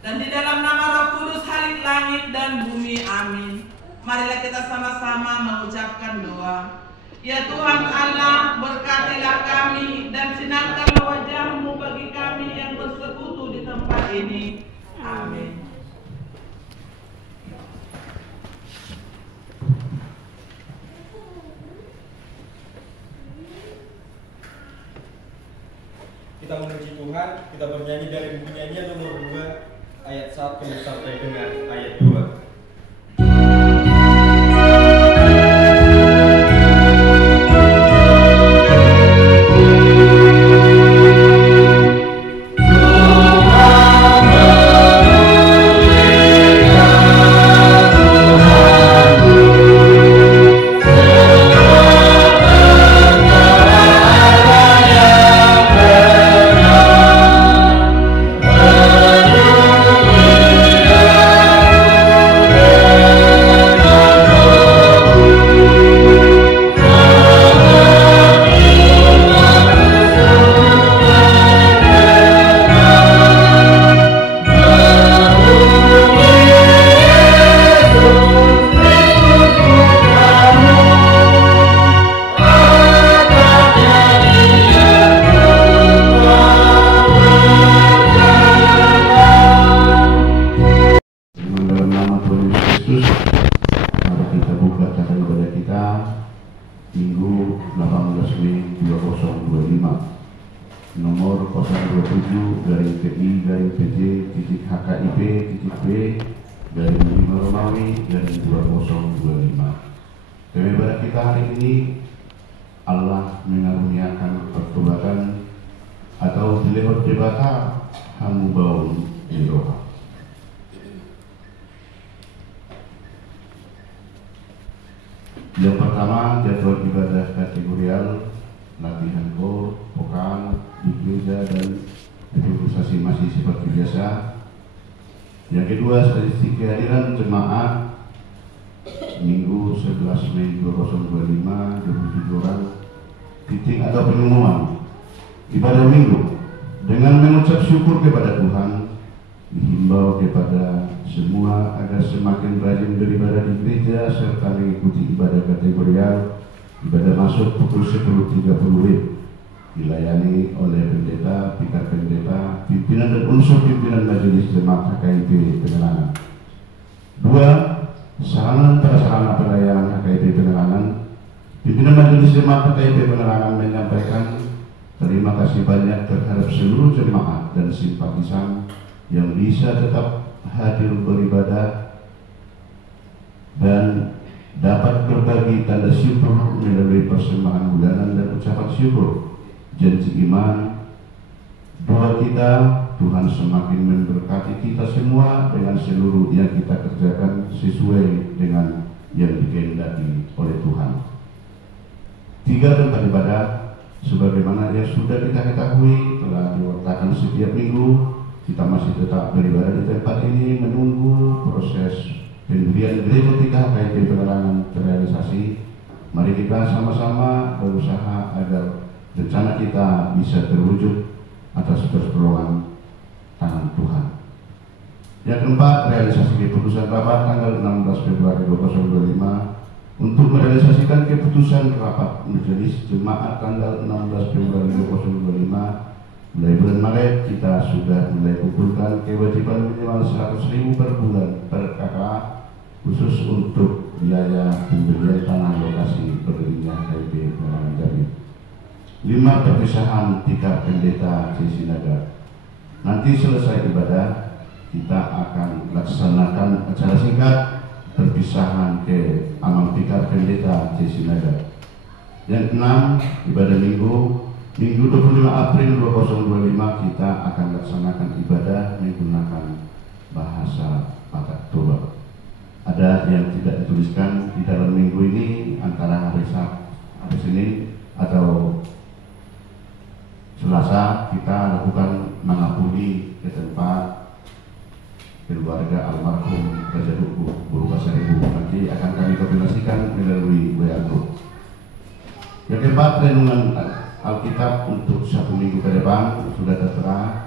Dan di dalam nama Roh Kudus halik langit dan bumi, amin. Marilah kita sama-sama mengucapkan doa. Ya Tuhan Allah, berkatilah kami dan sinarkanlah wajah-Mu bagi kami yang bersekutu di tempat ini. Amin. Kita memuji Tuhan, kita bernyanyi dari buku nyanyian nomor 2 ayat 1 sampai dengan ayat 2. Yang pertama, jadwal ibadah kategorial, latihan kor, vokal di gereja dan improvisasi masih seperti biasa. Yang kedua, statistik kehadiran jemaat Minggu 11 Mei 2025, 27 orang. Titik atau pengumuman ibadah minggu dengan mengucap syukur kepada Tuhan, dihimbau kepada semua agar semakin rajin beribadah di gereja serta mengikuti ibadah kategorial. Ibadah masuk pukul 10.30 WIB, dilayani oleh pendeta, pikar pendeta, pimpinan dan unsur pimpinan majelis jemaat HKIP Penerangan. 2. Sarana prasarana pelayanan HKIP Penerangan. Pimpinan majelis jemaat HKIP Penerangan menyampaikan terima kasih banyak terhadap seluruh jemaat dan simpatisan yang bisa tetap hadir beribadah dan dapat berbagi tanda syukur melalui persembahan bulanan dan ucapan syukur. Janji iman doa kita, Tuhan semakin memberkati kita semua dengan seluruh yang kita kerjakan sesuai dengan yang dikehendaki oleh Tuhan. 3. Tempat ibadah sebagaimana yang sudah kita ketahui telah diwartakan setiap minggu. Kita masih tetap beribadah di tempat ini menunggu proses pendirian gereja 3 HKIP Penerangan terrealisasi. Mari kita sama-sama berusaha agar rencana kita bisa terwujud atas pertolongan tangan Tuhan. Yang keempat, realisasi keputusan rapat tanggal 16 Februari 2025 untuk merealisasikan keputusan rapat majelis jemaat tanggal 16 Februari 2025. Mulai bulan Maret kita sudah mulai kumpulkan kewajiban minimal 100.000 per bulan per kakak khusus untuk biaya pembelian tanah lokasi berdirinya HKIP Penerangan Jambi. 5. Perpisahan tikar pendeta Cisinaga. Nanti selesai ibadah kita akan laksanakan acara singkat perpisahan ke Amang Tikar Pendeta Cisinaga. Yang 6. Ibadah Minggu 25 April 2025 kita akan laksanakan ibadah menggunakan bahasa Batak Toba. Ada yang tidak dituliskan di dalam minggu ini antara hari Senin atau Selasa kita lakukan mengabdi ke tempat keluarga almarhum Raja Duku Guru Bahasa Ibu. Nanti akan kami koordinasikan melalui WA Group. Yang keempat, renungan Alkitab untuk 1 minggu ke depan sudah tertera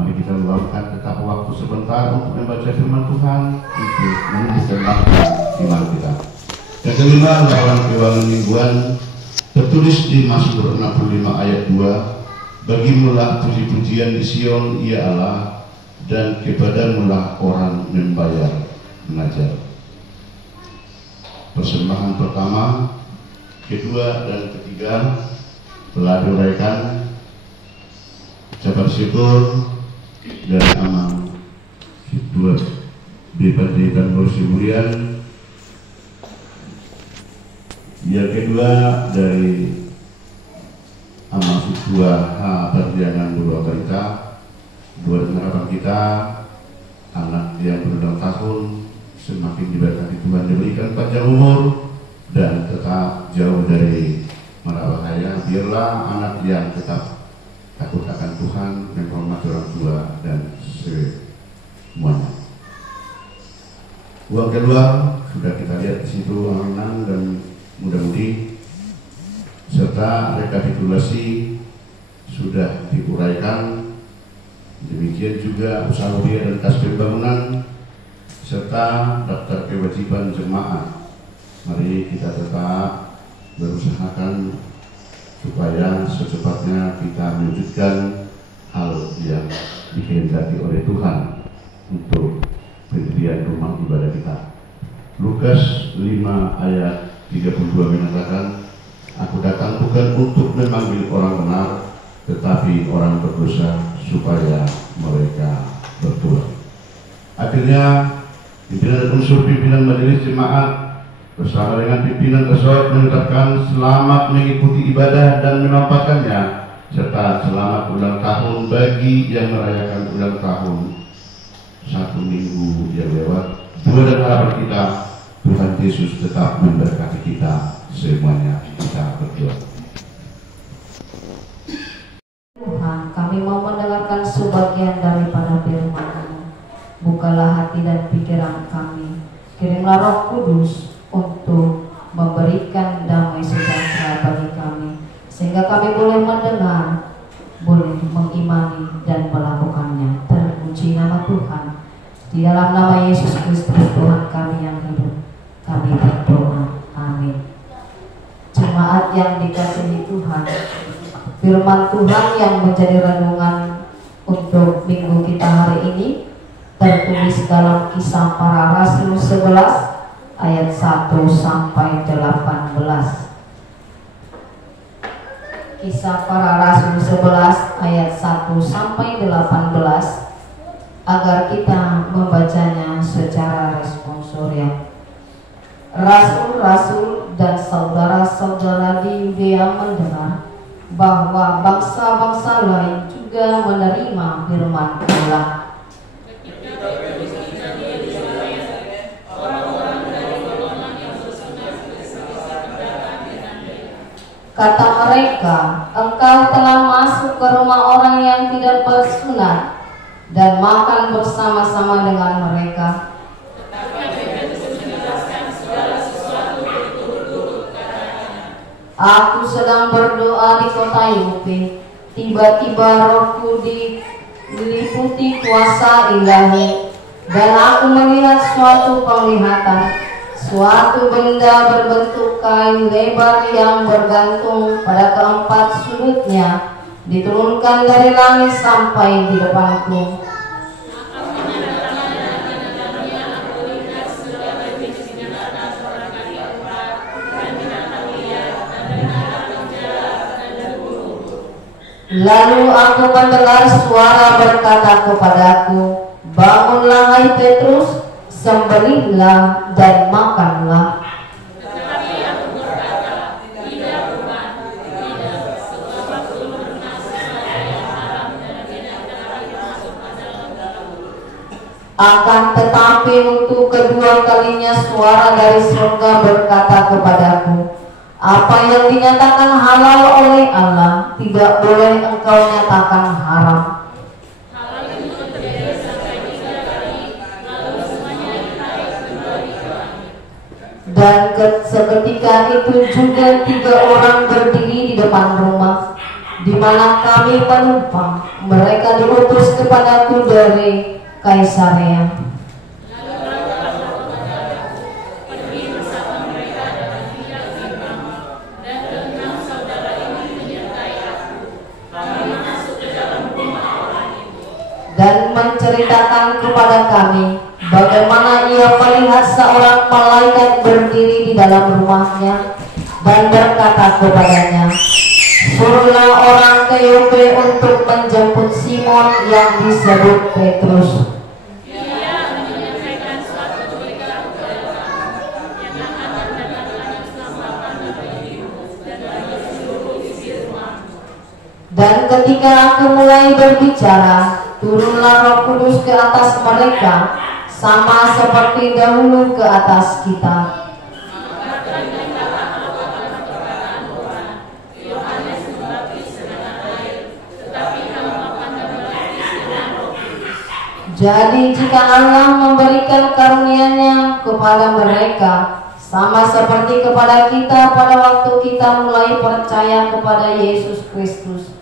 Mari kita meluangkan tetap waktu sebentar untuk membaca firman Tuhan untuk menumbuhkan makna iman kita. Yang kelima, lawan keuangan mingguan tertulis di Mazmur 65 ayat 2, bagimulah puji-pujian di Sion ya Allah, dan kepadamulah orang membayar mengajar. Persembahan pertama, kedua, dan ketiga telah diuraikan. Ucapan syukur dari amal kedua dibandingkan bersyukurian. Yang kedua dari amal kedua perjalanan dua kita, dua harapan kita, anak yang berulang tahun semakin diberkati Tuhan, diberikan panjang umur dan tetap jauh dari mara bahaya. Biarlah anak yang tetap takut akan Tuhan, menghormati orang tua dan semuanya. Uang kedua sudah kita lihat di situ, anak dan mudah-mudi serta rekapitulasi sudah diuraikan. Demikian juga usaha rupiah dan kas pembangunan serta daftar kewajiban jemaat. Mari kita tetap berusahakan supaya secepatnya kita mewujudkan hal yang dikehendaki oleh Tuhan untuk pendirian rumah ibadah kita. Lukas 5 ayat 32 mengatakan, aku datang bukan untuk memanggil orang benar, tetapi orang berdosa supaya mereka bertobat. Akhirnya pimpinan dan unsur pimpinan majelis jemaat bersama dengan pimpinan tersebut mengucapkan selamat mengikuti ibadah dan menampakkannya, serta selamat ulang tahun bagi yang merayakan ulang tahun 1 minggu yang lewat. Dua dan harapan kita, Tuhan Yesus tetap memberkati kita semuanya. Kita berdoa. Tuhan, kami mau mendengarkan sebagian daripada firman-Mu. Bukalah hati dan pikiran kami. Kirimlah Roh Kudus untuk memberikan damai sejahtera bagi kami, sehingga kami boleh mendengar, boleh mengimani dan melakukannya. Terpuji nama Tuhan. Di dalam nama Yesus Kristus Tuhan kami yang hidup, kami berdoa. Amin. Jemaat yang dikasihi Tuhan, firman Tuhan yang menjadi renungan untuk minggu kita hari ini tertulis dalam Kisah Para Rasul 11 ayat 1 sampai 18. Kisah Para Rasul 11 ayat 1 sampai 18, agar kita membacanya secara responsorial. Rasul-rasul dan saudara-saudara di Yudea mendengar bahwa bangsa-bangsa lain juga menerima firman Allah. Kata mereka, engkau telah masuk ke rumah orang yang tidak bersunat dan makan bersama-sama dengan mereka. Aku sedang berdoa di kota Yope, tiba-tiba rohku diliputi kuasa ilahi, dan aku melihat suatu penglihatan, suatu benda berbentuk kayu lebar yang bergantung pada keempat sudutnya, diturunkan dari langit sampai di depanku. Lalu aku mendengar suara berkata kepadaku, bangunlah hai Petrus, sembelihlah dan makanlah. Akan tetapi untuk kedua kalinya suara dari surga berkata kepadaku, apa yang dinyatakan halal oleh Allah tidak boleh engkau nyatakan haram. Dan seketika itu juga 3 orang berdiri di depan rumah di mana kami menumpang. Mereka diutus kepadaku dari Kaisarea. Dan menceritakan kepada kami bagaimana ia melihat seorang malaikat berdiri di dalam rumahnya dan berkata kepadanya, suruhlah orang ke Yope untuk menjemput Simon yang disebut Petrus. Ia menyampaikan suatu berita yang akan mendatangkan keselamatan bagimu dan bagi seluruh isi rumah. Dan ketika aku mulai berbicara, turunlah Roh Kudus ke atas mereka, sama seperti dahulu ke atas kita. Jadi jika Allah memberikan karunia-Nya kepada mereka, sama seperti kepada kita pada waktu kita mulai percaya kepada Yesus Kristus,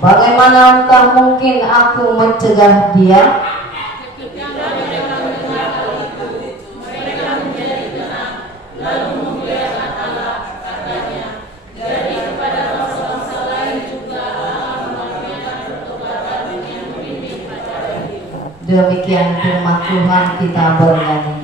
bagaimana entah mungkin aku mencegah Dia? Ketika mereka mendengar hal itu, mereka menjadi tenang, lalu memuliakan Allah, katanya. Jadi kepada bangsa-bangsa lain juga Allah menganugerahkan pertobatan yang membimbing ajaran itu. Demikian firman Tuhan, kita bernyanyi.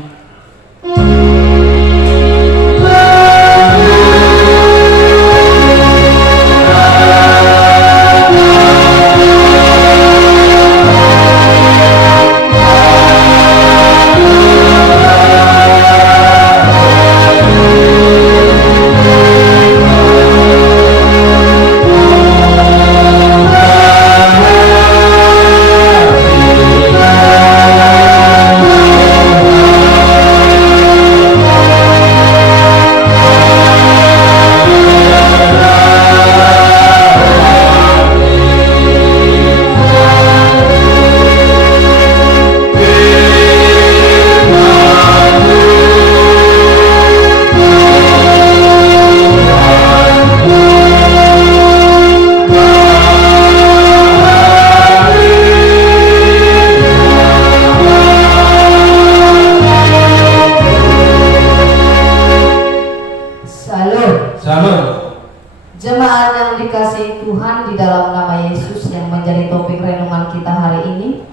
Jemaat yang dikasihi Tuhan, di dalam nama Yesus yang menjadi topik renungan kita hari ini,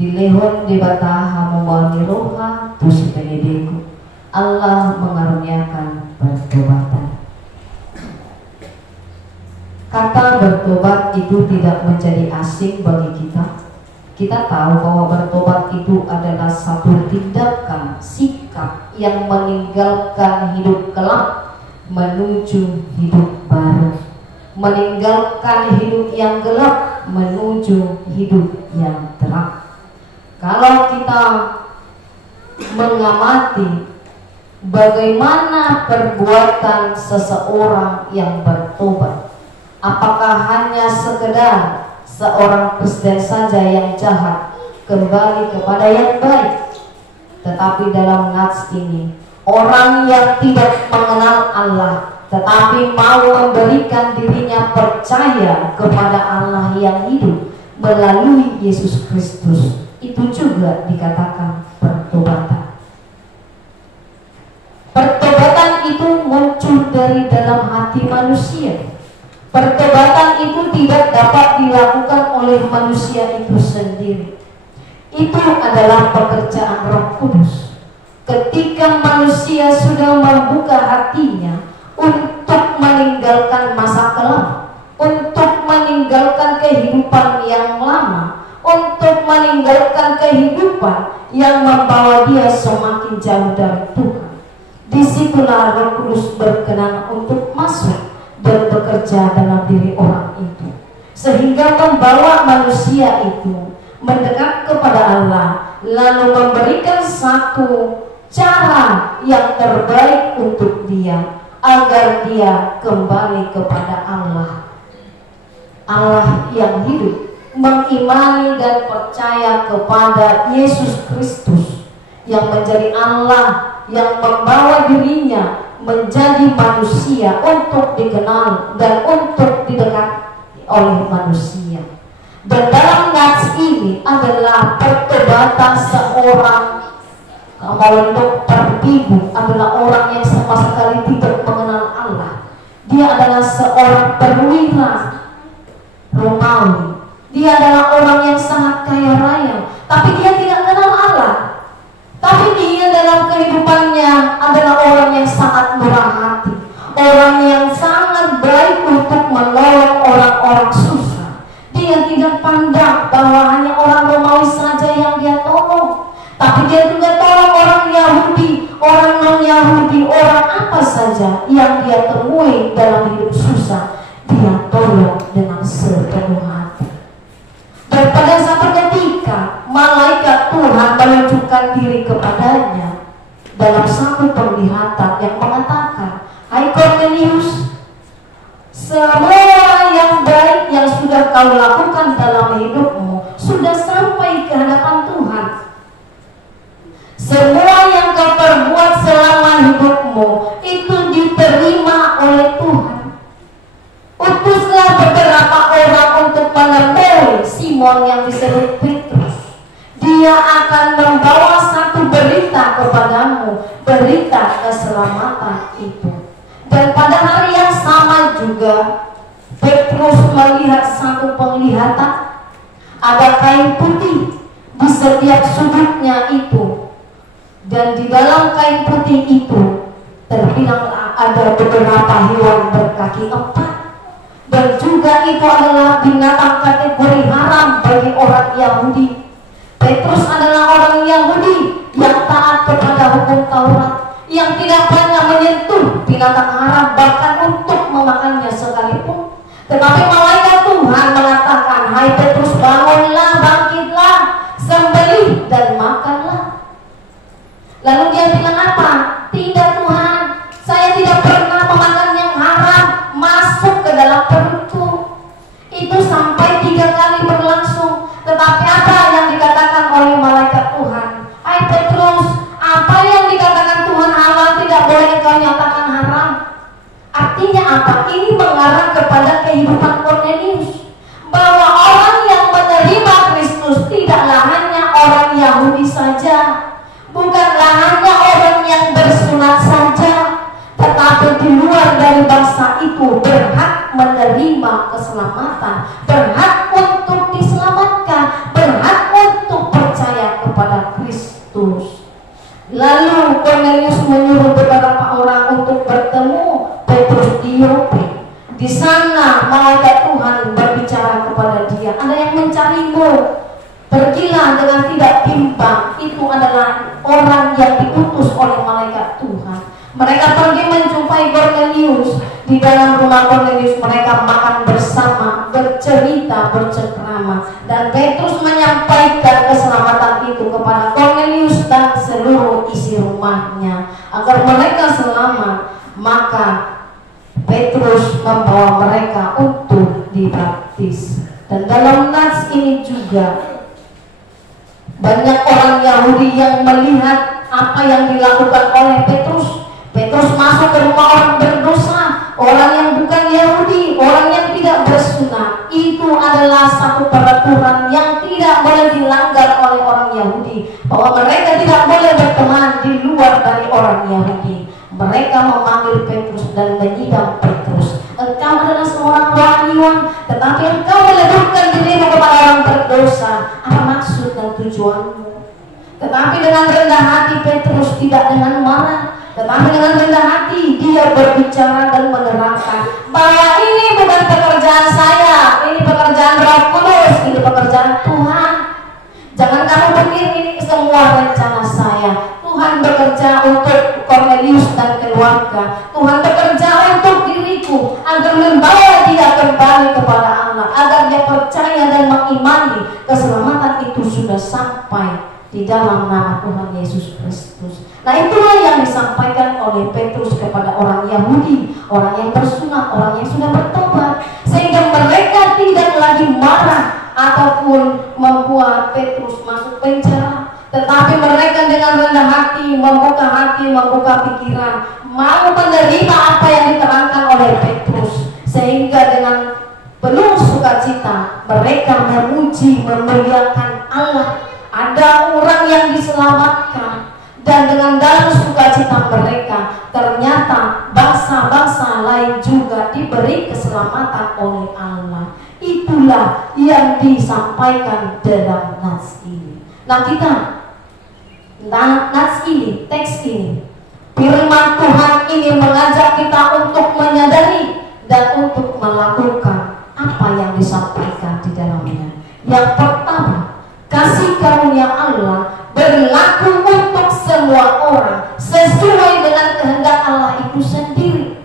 di lehon di bataha membawa roha tus penediku, Allah mengaruniakan pertobatan. Kata bertobat itu tidak menjadi asing bagi kita. Kita tahu bahwa bertobat itu adalah satu tindakan, sikap yang meninggalkan hidup kelam menuju hidup baru, meninggalkan hidup yang gelap menuju hidup yang terang. Kalau kita mengamati bagaimana perbuatan seseorang yang bertobat, apakah hanya sekedar seorang presiden saja yang jahat kembali kepada yang baik? Tetapi dalam nats ini, orang yang tidak mengenal Allah tetapi mau memberikan dirinya percaya kepada Allah yang hidup melalui Yesus Kristus, itu juga dikatakan pertobatan. Pertobatan itu muncul dari dalam hati manusia. Pertobatan itu tidak dapat dilakukan oleh manusia itu sendiri. Itu adalah pekerjaan Roh Kudus. Ketika manusia sudah membuka hatinya untuk meninggalkan masa kelam, untuk meninggalkan kehidupan yang lama, untuk meninggalkan kehidupan yang membawa dia semakin jauh dari Tuhan, disitulah Roh Kudus berkenan untuk masuk dan bekerja dalam diri orang itu, sehingga membawa manusia itu mendekat kepada Allah, lalu memberikan satu cara yang terbaik untuk dia agar dia kembali kepada Allah, Allah yang hidup, mengimani dan percaya kepada Yesus Kristus yang menjadi Allah yang membawa dirinya menjadi manusia untuk dikenal dan untuk didekati oleh manusia. Dan dalam nats ini adalah pertobatan seorang, kalau dokter ibu adalah orang yang sama sekali tidak mengenal Allah. Dia adalah seorang perwira Romawi. Dia adalah orang yang sangat kaya raya, tapi dia tidak kenal Allah. Tapi dia dalam kehidupannya adalah orang yang sangat murah hati, orang yang sangat baik untuk menolong orang-orang susah. Dia tidak pandang bahwa hanya orang Romawi saja yang dia tolong, tapi dia juga tolong orang Yahudi, orang non-Yahudi, orang apa saja yang dia temui dalam hidup susah. Dia tolong dengan sepenuh hati. Dan pada saat ketika malaikat Tuhan menunjukkan diri kepadanya dalam satu penglihatan yang mengatakan, "Hai Cornelius, semua yang baik yang sudah kau lakukan dalam hidupmu sudah sampai ke hadapan Tuhan. Semua yang kau perbuat selama hidupmu itu diterima oleh Tuhan. Utuslah beberapa orang untuk menemui Simon yang disebut Petrus. Dia akan membawa satu berita kepadamu, berita keselamatan itu." Dan pada hari yang sama juga Petrus melihat satu penglihatan. Ada kain putih di setiap sudutnya itu, dan di dalam kain putih itu terbilang ada beberapa hewan berkaki 4. Dan juga itu adalah binatang kategori haram bagi orang Yahudi. Petrus adalah orang Yahudi yang taat kepada hukum Taurat, yang tidak pernah menyentuh binatang haram bahkan untuk memakannya sekalipun. Tetapi malaikat Tuhan mengatakan, "Hai Petrus, bangunlah, bangkitlah, sembelih dan makanlah." Lalu dia bilang apa? "Tidak Tuhan, saya tidak pernah memakan yang haram masuk ke dalam perutku." Itu sampai 3 kali berlangsung. Tetapi apa yang dikatakan oleh malaikat Tuhan? "Hai Petrus, apa yang dikatakan Tuhan halal tidak boleh kau nyatakan haram." Artinya apa? Ini mengarah kepada kehidupan Cornelius, bahwa orang yang menerima Kristus tidaklah hanya orang Yahudi saja, bukanlah hanya orang yang bersunat saja, tetapi di luar dari bangsa itu berhak menerima keselamatan, berhak untuk diselamatkan, berhak untuk percaya kepada Kristus. Lalu Cornelius menyuruh beberapa orang untuk bertemu Petrus di Yope. Di sana malaikat Tuhan berbicara kepada dia, "Ada yang mencarimu. Pergilah dengan tidak bimbang." Itu adalah orang yang diutus oleh malaikat Tuhan. Mereka pergi menjumpai Cornelius. Di dalam rumah Cornelius mereka makan bersama, bercerita, bercengkrama. Dan Petrus menyampaikan keselamatan itu kepada Cornelius dan seluruh isi rumahnya. Agar mereka selamat, maka Petrus membawa mereka untuk dibaptis. Dan dalam nats ini juga banyak orang Yahudi yang melihat apa yang dilakukan oleh Petrus. Petrus masuk ke rumah orang berdosa, orang yang bukan Yahudi, orang yang tidak bersunat. Itu adalah satu peraturan yang tidak boleh dilanggar oleh orang Yahudi, bahwa mereka tidak boleh berteman di luar dari orang Yahudi. Mereka memanggil Petrus dan menyidang Petrus. "Engkau adalah seorang rohaniwan, tetapi engkau meledukkan dirimu kepada orang berdosa. Apa maksud dan tujuanmu?" Tetapi dengan rendah hati Petrus, tidak dengan marah, tetapi dengan rendah hati dia berbicara dan menerangkan bahwa ini bukan pekerjaan saya, ini pekerjaan Roh Kudus, ini pekerjaan Tuhan. Jangan kamu pikir ini semua rencana saya. Tuhan bekerja untuk Cornelius dan keluarga. Tuhan bekerja untuk diriku agar membawa dia kembali kepada Allah, agar dia percaya dan mengimani keselamatan itu sudah sampai di dalam nama Tuhan Yesus Kristus. Nah, itulah yang disampaikan oleh Petrus kepada orang Yahudi, orang yang bersunat, orang yang sudah bertobat, sehingga mereka tidak lagi marah ataupun membuat Petrus masuk penjara. Tetapi mereka dengan rendah hati, membuka pikiran, mau menerima apa yang diterangkan oleh Petrus. Sehingga dengan penuh sukacita, mereka memuji, memuliakan Allah. Ada orang yang diselamatkan, dan dengan dalam sukacita mereka ternyata bangsa-bangsa lain juga diberi keselamatan oleh Allah. Itulah yang disampaikan dalam nas ini. Nah, nas ini, teks ini, firman Tuhan ini mengajak kita untuk menyadari dan untuk melakukan apa yang disampaikan di dalamnya. Yang pertama, kasih karunia Allah berlaku untuk semua orang sesuai dengan kehendak Allah itu sendiri.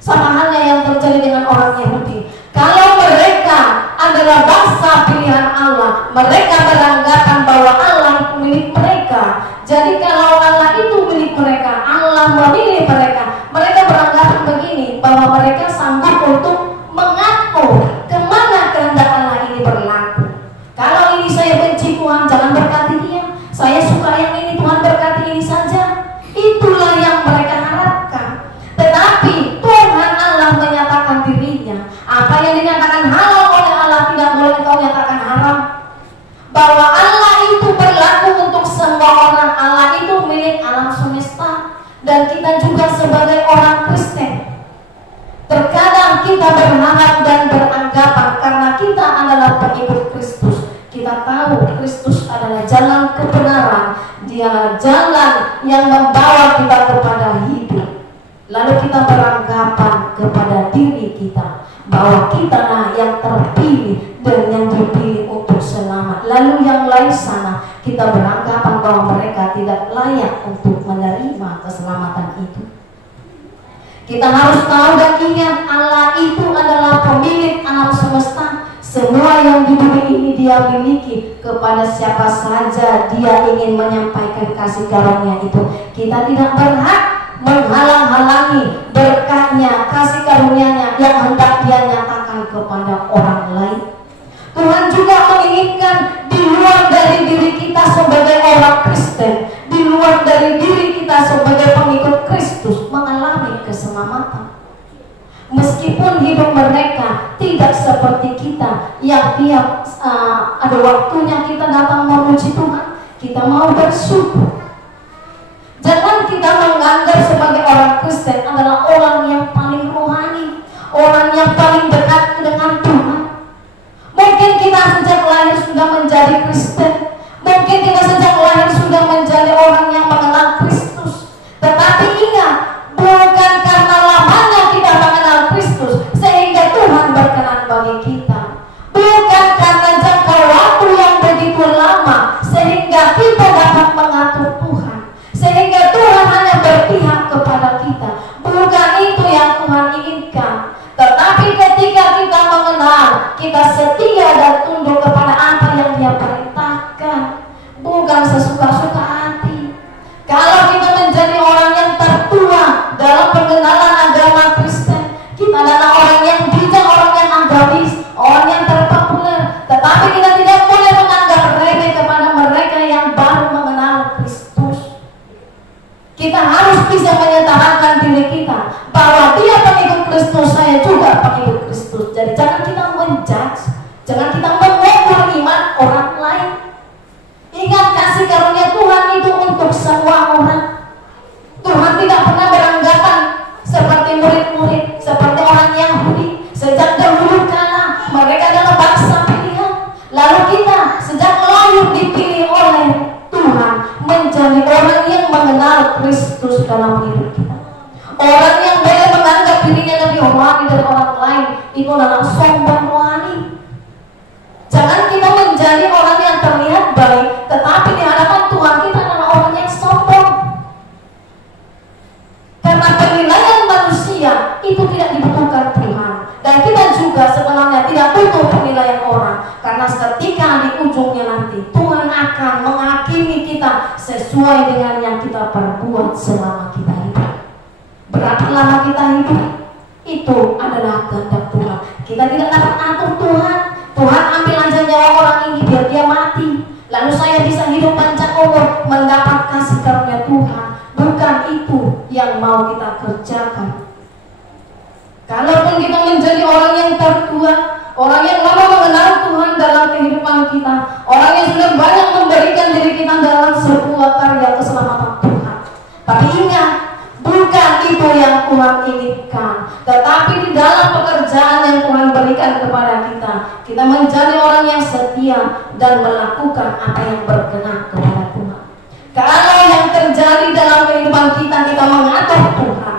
Sama halnya yang terjadi dengan orang Yahudi. Kalau mereka adalah bangsa pilihan Allah, mereka beranggapan bahwa Allah itu milik mereka. Jadi kalau Allah itu milik mereka, Allah memilih mereka, mereka beranggapan begini, bahwa mereka sanggup untuk mengatur kemana kehendak Allah ini berlaku. Kalau ini saya benci Tuhan, jangan berkati dia. Saya suka yang ini, Tuhan berkati ini saja. Itulah yang mereka harapkan. Tetapi Tuhan Allah menyatakan dirinya. Apa yang dinyatakan halal oleh Allah tidak boleh kau nyatakan haram. Bahwa Allah itu berlaku untuk semua orang. Allah itu milik alam semesta. Dan kita juga sebagai orang Kristen, terkadang kita berharap dan beranggapan karena kita adalah pengikut Kristus, kita tahu Kristus adalah jalan kebenaran, Dialah jalan yang membawa kita kepada hidup. Lalu kita beranggapan kepada diri kita bahwa kitalah yang terpilih dan yang dipilih untuk selamat. Lalu yang lain sana kita beranggapan bahwa mereka tidak layak untuk menerima keselamatan itu. Kita harus tahu dan ingat, Allah itu adalah pemilik alam semesta. Semua yang di bumi ini Dia miliki. Kepada siapa saja Dia ingin menyampaikan kasih karunia itu. Kita tidak berhak menghalang-halangi berkatnya, kasih karunia-Nya yang hendak Dia nyatakan kepada orang lain. Tuhan juga menginginkan di luar dari diri kita sebagai orang Kristen, di luar dari diri kita sebagai pengikut Kristus, mengalami keselamatan. Meskipun hidup mereka tidak seperti kita, yang tiap ada waktunya kita datang memuji Tuhan, kita mau bersyukur. Jangan kita menganggap sebagai orang Kristen adalah orang yang paling rohani, orang yang paling dekat dengan Tuhan. Mungkin kita sejak lahir sudah menjadi Kristen, mungkin kita sejak lahir sudah menjadi orang yang mengenal Kristus. Tetapi ingat, bukan karena lamanya kita mengenal Kristus sehingga Tuhan berkenan bagi kita. Bukan karena jangka waktu yang begitu lama sehingga kita dapat mengatur Tuhan, sehingga Tuhan hanya berpihak kepada kita. Bukan itu yang Tuhan inginkan. Tetapi ketika kita mengenal, kita setia dan tunduk kepada apa yang Dia perintahkan, bukan sesuka-suka hati. Kalau kita menjadi orang yang tertua dalam pengenalan agama Kristen, kita adalah orang yang bijak, orang yang agamis, orang yang terpopuler. Tetapi kita tidak boleh menganggap remeh kepada mereka yang baru mengenal Kristus. Kita harus bisa menyatakan diri kita bahwa dia pengikut Kristus, saya juga pengikut Kristus. Jadi jangan kita menjudge, jangan kita mengukur iman orang lain. Ingat, kasih karunia Tuhan itu untuk semua orang. Tuhan tidak pernah beranggapan seperti murid-murid, seperti orang Yahudi. Sejak dahulu kala mereka adalah bangsa pilihan. Lalu kita sejak lahir dipilih oleh Tuhan menjadi orang yang mengenal Kristus dalam hidup kita. Orang yang boleh menganggap dirinya lebih rohani dari orang lain itu adalah sombong rohani. Jangan kita menjadi orang yang terlihat baik, tetapi di hadapan Tuhan kita adalah orang yang sombong. Karena penilaian manusia itu tidak dibutuhkan Tuhan. Dan kita juga sebenarnya tidak butuh penilaian orang. Karena ketika di ujungnya nanti Tuhan akan menghakimi kita sesuai dengan yang kita perbuat selama kita hidup. Berapa lama kita hidup, itu adalah kehendak Tuhan. Kita tidak dapat atur Tuhan. Tuhan ambil aja nyawa orang ini biar dia mati, lalu saya bisa hidup panjang umur mendapat kasih karunia Tuhan. Bukan itu yang mau kita kerjakan. Kalaupun kita menjadi orang yang tertua, orang yang lama mengenal Tuhan dalam kehidupan kita, orang yang sudah banyak memberikan diri kita dalam sebuah karya keselamatan Tuhan. Tapi ingat, bukan itu yang Tuhan inginkan, tetapi di dalam pekerjaan yang Tuhan berikan kepada kita, kita menjadi orang yang setia dan melakukan apa yang berkenan kepada Tuhan. Kalau yang terjadi dalam kehidupan kita, kita mengatur Tuhan,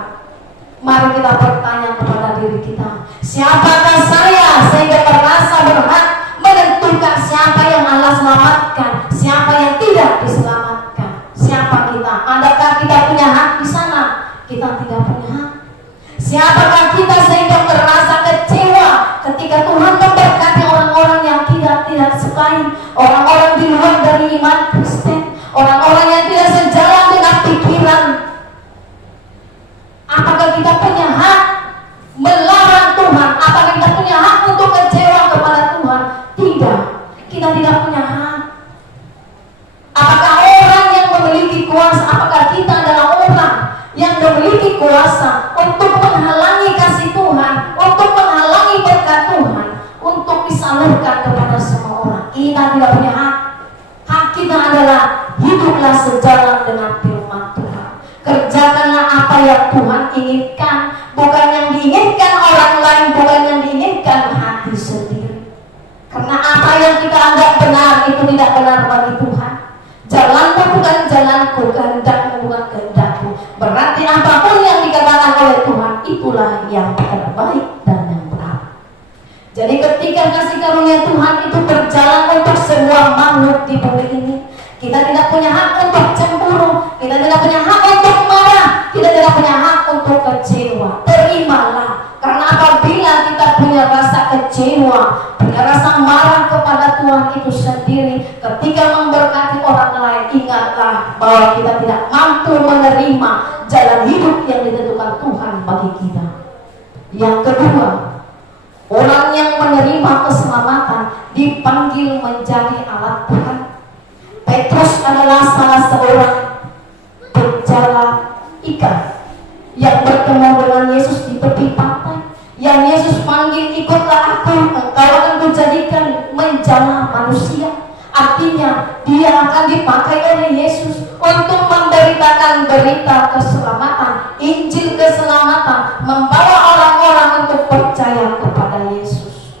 mari kita bertanya kepada diri kita, siapakah saya sehingga merasa berhak menentukan siapa yang Allah selamatkan, siapa yang tidak diselamatkan? Siapa kita? Adakah kita punya hak di sana? Kita tidak punya hak. Siapakah kita sehingga merasa kecewa ketika Tuhan memberkati orang-orang yang kita tidak sukai, orang-orang di luar dari iman Kristen, orang-orang yang tidak sejalan dengan pikiran? Apakah kita punya hak melarang Tuhan? Apakah kita punya hak untuk kecewa kepada Tuhan? Tidak, kita tidak punya hak. Apakah orang yang memiliki kuasa, apakah kita adalah orang yang memiliki kuasa untuk menghalangi kasih Tuhan, untuk menghalangi berkat Tuhan, untuk disalurkan kepada semua orang? Kita tidak punya hak. Hak kita adalah hiduplah sejalan dengan firman Tuhan. Kerjakanlah apa yang Tuhan inginkan, bukan yang diinginkan orang lain, bukan yang diinginkan hati sendiri. Karena apa yang kita anggap benar itu tidak benar bagi Tuhan. Jalanmu bukan jalanku, kehendakmu bukan kehendakku. Berarti apapun yang dikatakan oleh Tuhan, itulah yang terbaik dan yang benar. Jadi ketika kasih karunia Tuhan itu berjalan untuk semua makhluk di bumi ini, kita tidak punya hak untuk cemburu, kita tidak punya hak untuk marah, kita tidak punya hak untuk kecewa. Terimalah, karena apabila kita punya rasa kecewa, punya rasa marah kepada Tuhan itu sendiri, ketika memberkati orang lain, ingatlah bahwa kita tidak mampu menerima jalan hidup yang ditentukan Tuhan bagi kita. Yang kedua, orang yang menerima keselamatan dipanggil menjadi alat Tuhan. Petrus adalah salah seorang penjala ikan yang bertemu dengan Yesus di tepi pantai. Yang Yesus panggil, ikutlah aku, engkau akan kujadikan menjala manusia. Artinya dia akan dipakai oleh Yesus untuk memberitakan berita keselamatan, Injil keselamatan, membawa orang-orang untuk percaya kepada Yesus.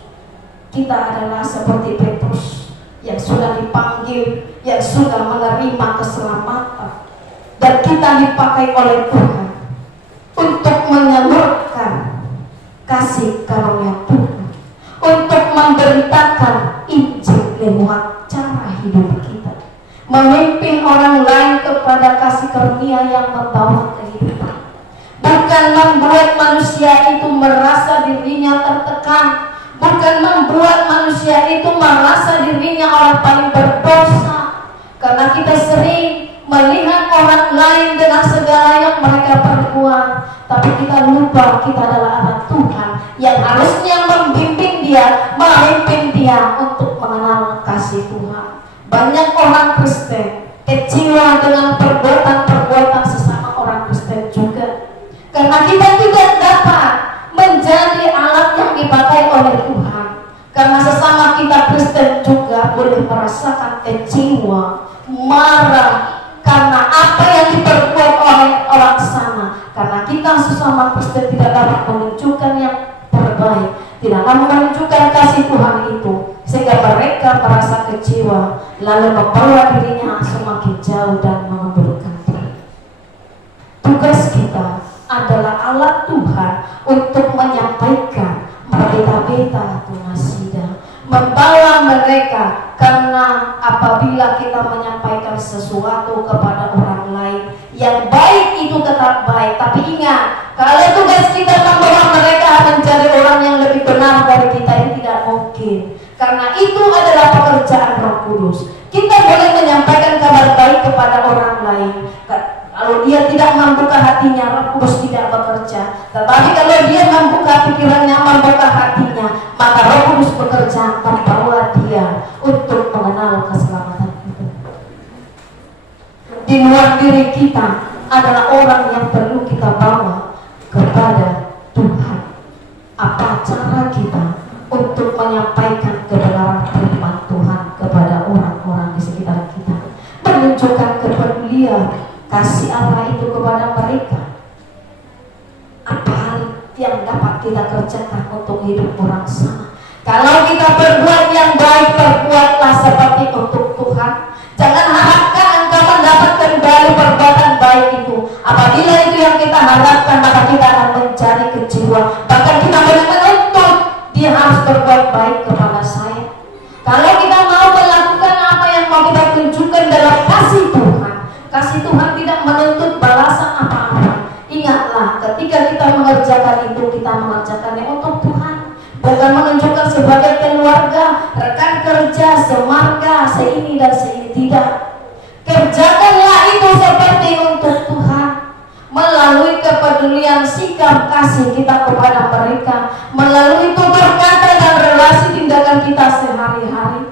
Kita adalah seperti Petrus yang sudah dipanggil, yang sudah menerima keselamatan, dan kita dipakai oleh Tuhan untuk menyalurkan kasih karunia Tuhan, untuk memberitakan Injil lewat cara hidup kita, memimpin orang lain kepada kasih karunia yang membawa kehidupan, bukan membuat manusia itu merasa dirinya tertekan, bukan membuat manusia itu merasa dirinya orang paling berdosa. Karena kita sering melihat orang lain dengan segala yang mereka perbuat, tapi kita lupa kita adalah anak Tuhan yang harusnya membimbing dia, memimpin dia untuk mengenal kasih Tuhan. Banyak orang Kristen kecewa dengan perbuatan-perbuatan sesama orang Kristen juga, karena kita tidak dapat menjadi alat yang dipakai oleh Tuhan. Karena sesama kita Kristen juga boleh merasakan kecewa, marah karena apa yang diperbuat oleh orang sana. Karena kita sesama Kristen tidak dapat menunjukkan yang terbaik, tidak dapat menunjukkan kasih Tuhan itu, sehingga mereka merasa kecewa, lalu membawa dirinya semakin jauh dan mengundurkan diri. Tugas kita adalah alat Tuhan untuk menyampaikan berita-berita tunasida, membawa mereka. Karena apabila kita menyampaikan sesuatu kepada orang lain yang baik, itu tetap baik, tapi ingat, kalau tugas kita membawa mereka menjadi orang yang lebih benar dari kita, ini tidak mungkin. Karena itu adalah pekerjaan Roh Kudus. Kita boleh menyampaikan kabar baik kepada orang lain. Kalau dia tidak membuka hatinya, Roh Kudus tidak bekerja. Tetapi kalau dia membuka pikirannya, membuka hatinya, maka Roh Kudus bekerja membawa dia untuk mengenal keselamatan itu. Di luar diri kita adalah orang yang perlu kita bawa kepada Tuhan. Apa cara kita kasih Allah itu kepada mereka? Apa hal yang dapat kita kerjakan untuk hidup orang sana? Kalau kita berbuat yang baik, berbuatlah seperti untuk Tuhan. Jangan harapkan engkau mendapatkan dari perbuatan baik itu. Apabila itu yang kita harapkan, maka kita akan mencari kejiwaan. Bahkan kita boleh menuntut dia harus berbuat baik kepada saya. Kalau kita mau melakukan apa yang mau kita tunjukkan dalam kasih Tuhan tidak menuntut balasan apa-apa. Ingatlah, ketika kita mengerjakan itu, kita mengerjakannya untuk Tuhan, bukan menunjukkan sebagai keluarga, rekan kerja, semarga, seini dan seini. Tidak. Kerjakanlah itu seperti untuk Tuhan, melalui kepedulian sikap kasih kita kepada mereka, melalui tutur kata dan relasi tindakan kita sehari-hari.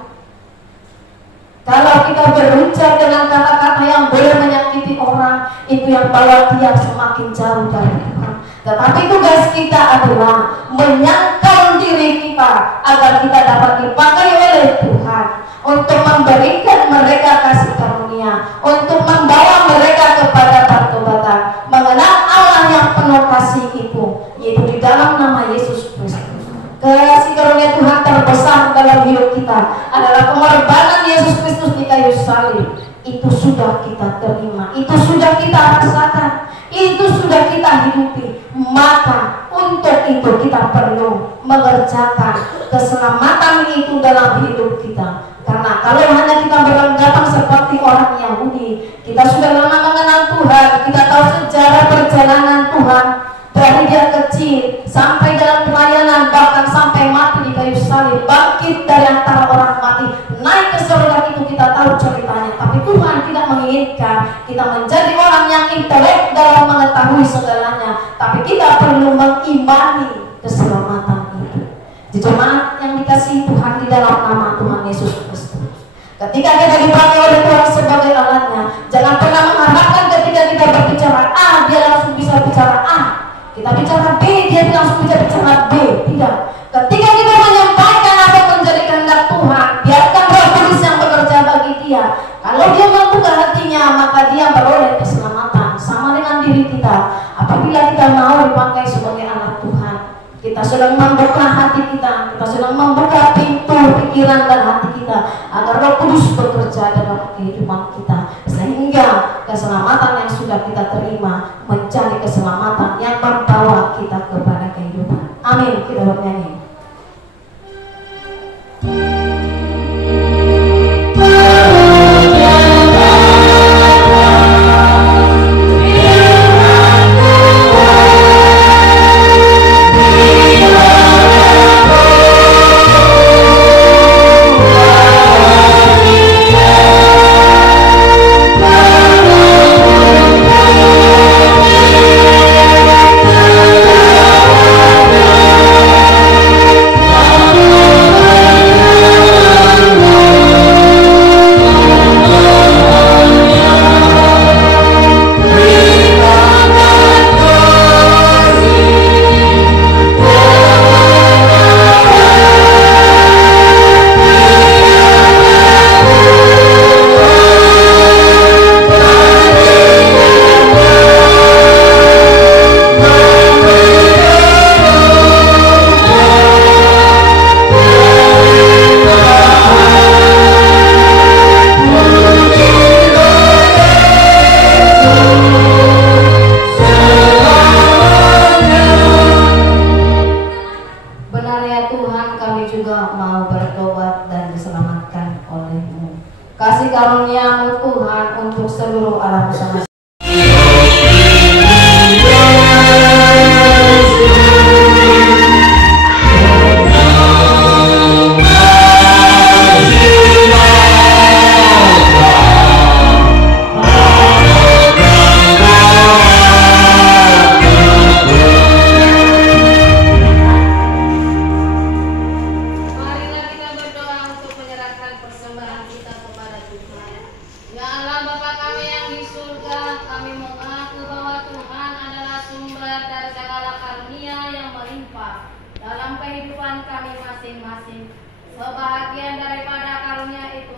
Kalau kita berucap dengan kata-kata yang boleh menyakiti orang, itu yang bawa dia semakin jauh dari Tuhan. Tetapi tugas kita adalah menyangkal diri kita agar kita dapat dipakai oleh Tuhan untuk memberikan mereka kasih karunia, untuk membawa mereka kepada pertobatan, mengenal Allah yang penuh kasih itu, yaitu di dalam nama Yesus Kristus. Kasih karunia Tuhan terbesar dalam hidup kita adalah pengorbanan Yesus Kristus di kayu salib. Itu sudah kita terima, itu sudah kita rasakan, itu sudah kita hidupi. Maka untuk itu kita perlu mengerjakan keselamatan itu dalam hidup kita. Karena kalau hanya kita beranggapan seperti orang Yahudi, kita sudah lama mengenal Tuhan, kita tahu sejarah perjalanan Tuhan dari dia kecil sampai dalam pelayanan, bahkan sampai mati di kayu salib, bangkit dari antara orang mati, naik ke surga, itu kita tahu ceritanya. Tapi Tuhan tidak menginginkan kita menjadi orang yang intelek dalam mengetahui segalanya, tapi kita perlu mengimani keselamatan itu. Jemaat yang dikasihi Tuhan di dalam nama Tuhan Yesus Kristus, ketika kita dipakai oleh Tuhan sebagai alatnya, jangan pernah mengharapkan ketika kita berbicara A, dia langsung bisa bicara A. Kita bicara B, dia langsung bisa bicara B. Tidak. Ketika kita menyampaikan apa menjadi kehendak Tuhan, biarkan Roh Kudus yang bekerja bagi dia. Kalau dia membuka hatinya, maka dia beroleh keselamatan. Sama dengan diri kita. Apabila kita mau dipakai sebagai anak Tuhan, kita sedang membuka hati kita sedang membuka pintu pikiran dan hati kita agar Roh Kudus bekerja dalam kehidupan kita, sehingga keselamatan yang sudah kita terima menjadi keselamatan yang membawa kita kepada kehidupan. Amin. Kita bernyanyi. Kasih karunia-Mu Tuhan untuk seluruh alam semesta. Sebahagian daripada karunia itu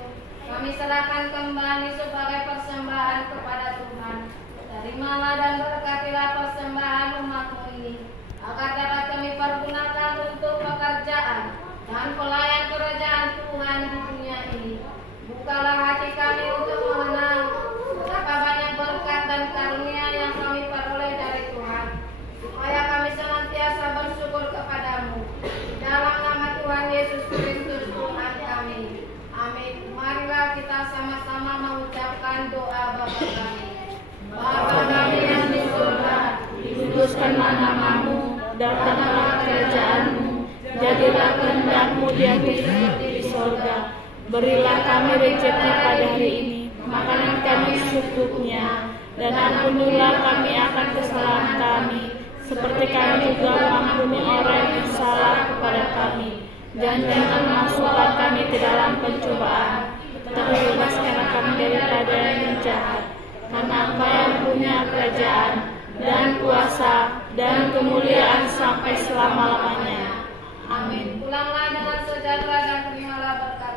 kami serahkan kembali sebagai persembahan kepada Tuhan agar dapat kami pergunakan untuk pekerjaan dan pelayan kerajaan Tuhan di dunia ini. Bukalah hati kami untuk mengenal betapa banyak berkat dan karunia yang kami peroleh dari Tuhan, supaya kami senantiasa bersyukur kepadamu. Dalam nama Tuhan Yesus Kristus Tuhan kami. Amin. Marilah kita sama-sama mengucapkan doa Bapa kami. Bapa kami yang di surga, dikuduskanlah namamu, datanglah kerajaanmu, jadilah kehendak-mu di bumi seperti di surga. Berilah kami rezeki pada hari ini, makanan kami secukupnya, dan ampunilah kami akan kesalahan kami, seperti kami juga mengampuni orang yang salah kepada kami. Dan jangan masukkan kami ke dalam pencobaan, tetapi bebaskanlah kami daripada yang jahat. Karena Engkau yang punya kerajaan dan kuasa dan kemuliaan sampai selama-lamanya. Amin. Pulanglah dengan sejahtera dan terimalah berkat